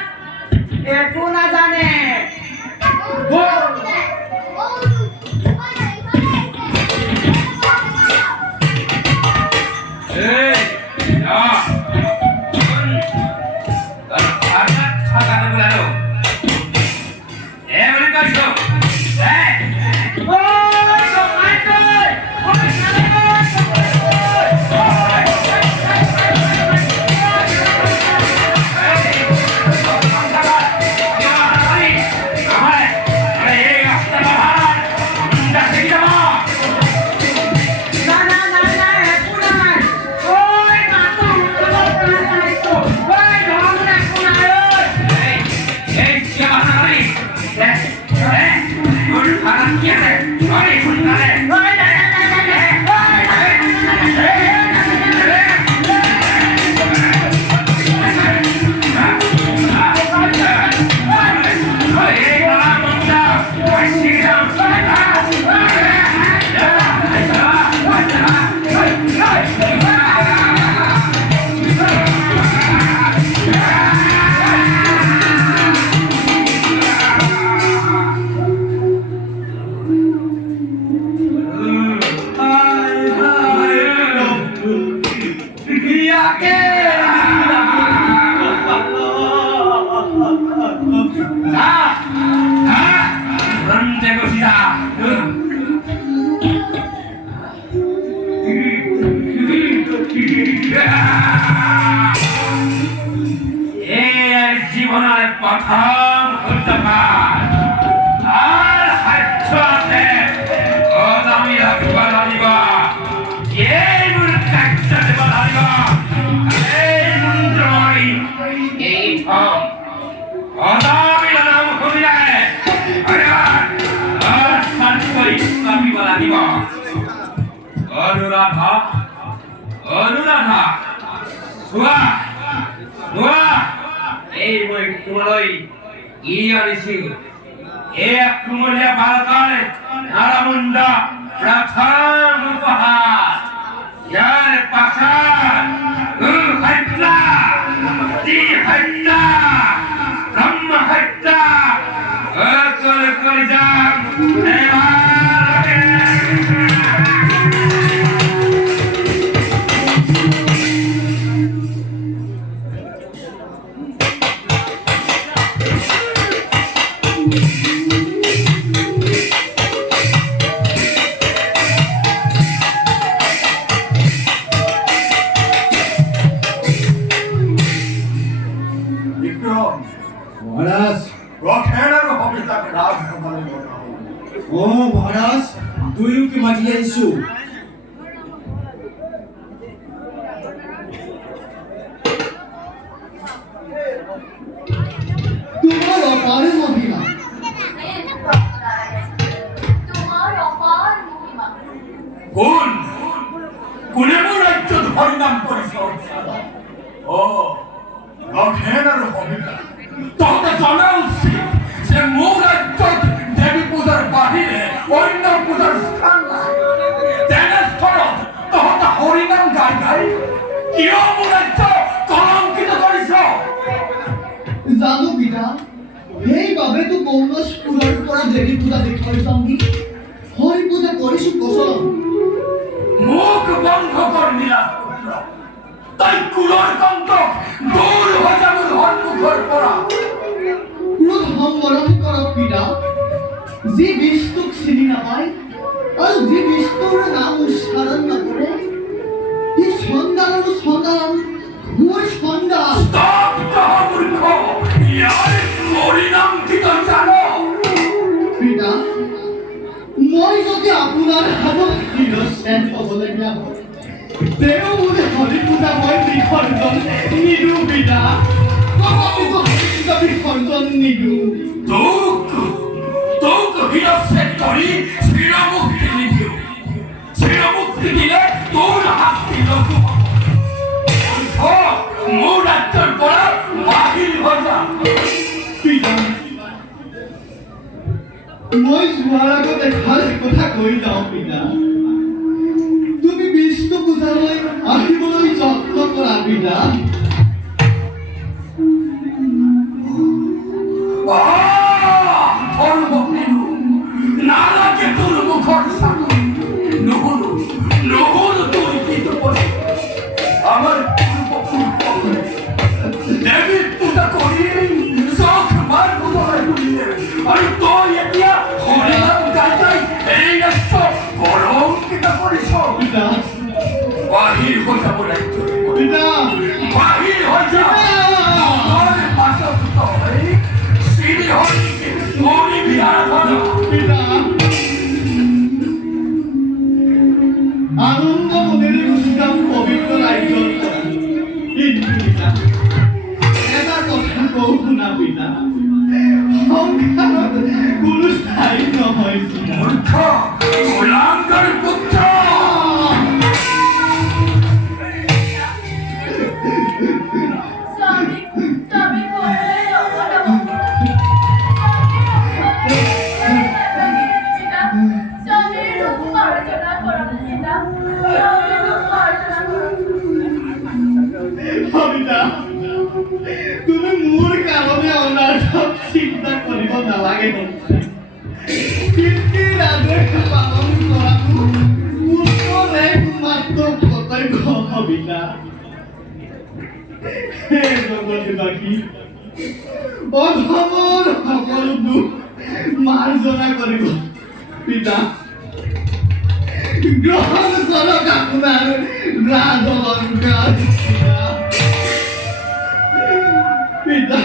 একো নাজানে। Yeah. জীৱনৰ প্ৰথম সূৰ্যপাত আৰ সাধ্য আছে অজামিয়া দিব লাগিব এই মোৰ কাৰ্য দিব লাগিব এই মন্ত্ৰই এই থম অজামিয়া নাম শুনিলে আৰ সাধ্য দিব লাগিব অনুৰাধা অনুৰাধা চোৱা চোৱা এই মই তোমালৈ কি আনিছোঁ এক কুমলীয়া বালকৰ নাৰামুণ্ড প্ৰথম উপহাৰ ইয়াৰ পাছত হত্যা হত্যা ব্ৰহ্ম হত্যা কৰি যাম মহাৰাজ ৰখেনৰ সবিতাক ৰাজভৱনে বনাও ও মহাৰাজ দুয়োকে মাতি আনিছো তোমাৰ অপাৰ মহিমা তোমাৰ অপাৰ মহিমা কোনে মোৰ ৰাজ্যত হৰিনাম কৰিছ অ ৰখেনৰ সবিতা তহঁতে জনা উচিত যে মোৰ ৰাজ্যত দেৱী পূজাৰ বাহিৰে অন্য পূজাৰ স্থান নাই তেনেস্থলত তহঁতে হৰিনাম গাই গাই কিয় মোৰ ৰাজ্য কলংকিত কৰিছ জানো পিতা সেইবাবে তো কৌনসপুৰৰ পৰা দেৱী পূজা দেখুৱাই যাম নি হৰি পূজা কৰিছো কচম মুখ বন্ধ কৰ নীলাজ পুত্ৰ তই কুলৰ কণ্ঠক দূৰ হৈ যা মোৰ সন্মুখৰ পৰা ক্ৰোধ সম্বৰণ কৰক পিতা যি বিষ্ণুক চিনি নাপায় আৰু যি বিষ্ণুৰ নাম উচ্চাৰণ নকৰে সি চণ্ডাল আৰু চণ্ডাল ঘোৰ চণ্ডাল স্তব্ধ মূৰ্খ ইয়াৰ হৰিনাম কি তই জান পিতা মই যদি আপোনাৰ হাতত ইনচেণ্ট হ'বলগীয়া হয় তেওঁ বোলে হৰি পূজা মই বিসৰ্জন নিদো পিতা বিসৰ্জন নিদো তোক হিৰচেদ কৰি চিৰমুক্তি নিদিওঁ চিৰমুক্তি দিলে তোৰ শাস্তি লঘু হ'ব মোৰ ৰাজ্যৰ পৰা বাহিৰ হৈ যা পিতা মই যোৱাৰ আগত এষাৰ কথা কৈ যাওঁ পিতা তুমি বিষ্ণু পূজালৈ আহিবলৈ যত্ন কৰা পিতা নালাগে তোৰ মুখৰ চাকৰি নহৰু তোৰ কিন্তু আমাৰ পূৰ্বপুৰুষসকলে দেৱীক পূজা কৰি চখ মাৰ পূজালৈ তুলিলে আৰু তই এতিয়া হৰিনাম গাই গাই এই ৰাষ্ট্ৰ কলংকিত কৰিছ পিতা বাহিৰ হৈ যাব ৰাজ্য পিতা বাহিৰ হৈ যা পাছত তই চিৰি হৈ মৰি বিয়াৰ পিতা আনন্দ মনেৰে গুচি যাম পবিত্ৰ ৰাজ্যৰ পৰা কিন্তু পিতা এটা কথা কওঁ শুনা পিতা সংসাৰত কোনো স্থায়ী নহয় মূৰ্খ গোলাংগাৰ পুত্ৰ স্বামী তুমি কৰলে স্বামীৰ ৰূপ মাৰ্জনা কৰো পিতা স্বামীৰ ৰূপ মাৰ্জনা কৰো পিতা তুমি মোৰ কাৰণে অনাৰ্থক চিন্তা কৰিব নালাগে কিন্তু ৰাজে পালন কৰাটো মোৰ একমাত্ৰ কৰ্তব্য পিতা হে জগতবাসী অধমৰ সকলো দুখ মাৰ্জনা কৰিব পিতা গ্ৰহণ কৰক আপোনাৰ ৰাজ অলংকাৰ পিতা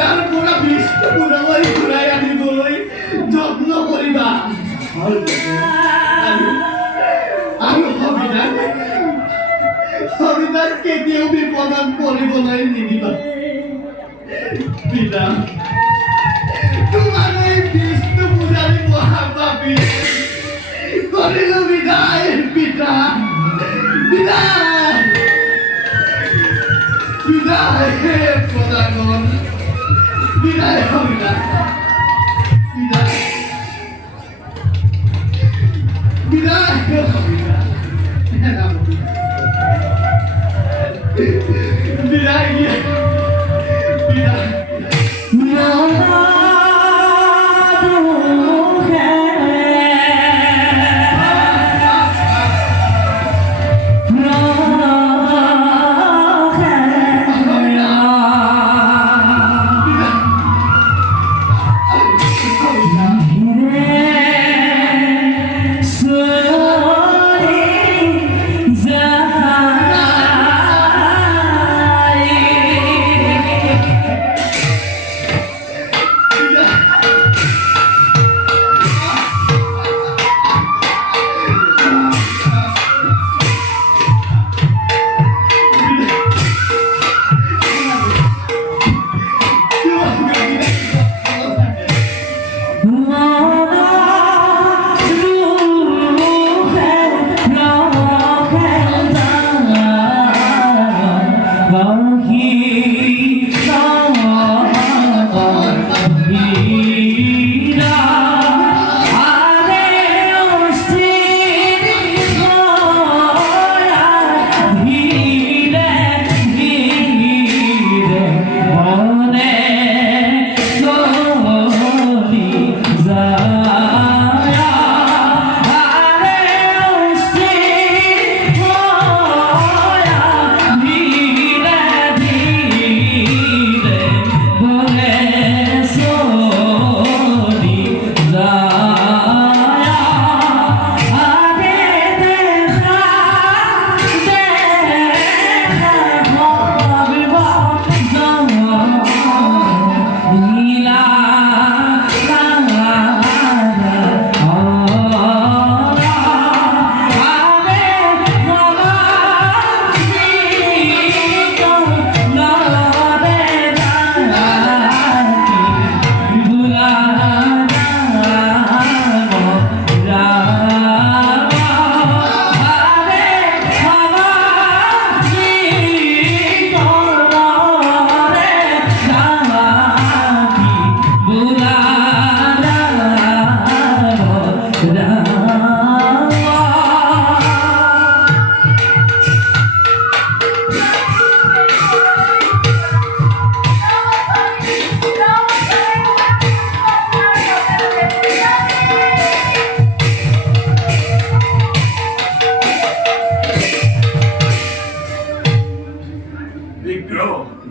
পূজাৰ পৰা বিষ্ণু পূজালৈ ঘূৰাই আনিবলৈ যত্ন কৰিবা আৰু সবিতাক কেতিয়াও বিপদত পৰিবলৈ নিদিবা পিতা তোমাৰ এই বিষ্ণু পূজাৰী মহাপাপী কৰিলো বিদায় পিতা বিদায় বিদায় হে প্ৰদাগণ বিদায় সবিতা বিদায় বিদায় সবিতা বিদায় দিয়া বিদায়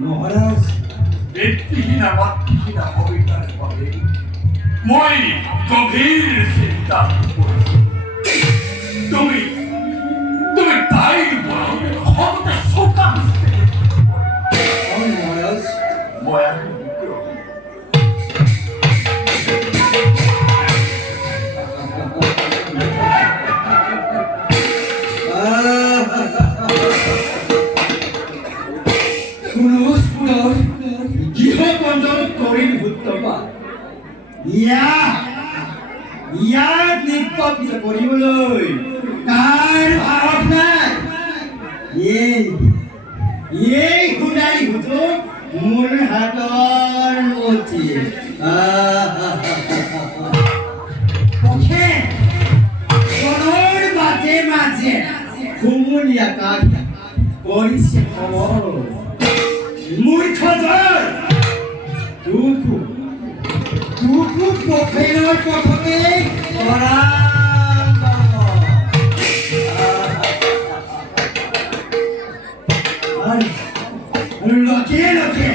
মহারাজ ব্যক্তিহীন মাতৃহীন হবিতার পরে মই গভীর চিন্তা করেছি তুমি তুমি তাই বলো হতে শোকা মহারাজ মই আমি বিগ্রহ ইয়াত নিষ্পত্তি কৰিবলৈ তাৰ ভাৱ নাই এই সোণালী ঘুটো মোৰ হাতৰ মতি মনৰ মাজে মাজে খুমলীয়া কাঠ কৰিছে মূৰ্খজৰ দুখো পথেৰ পথতে লগে লগে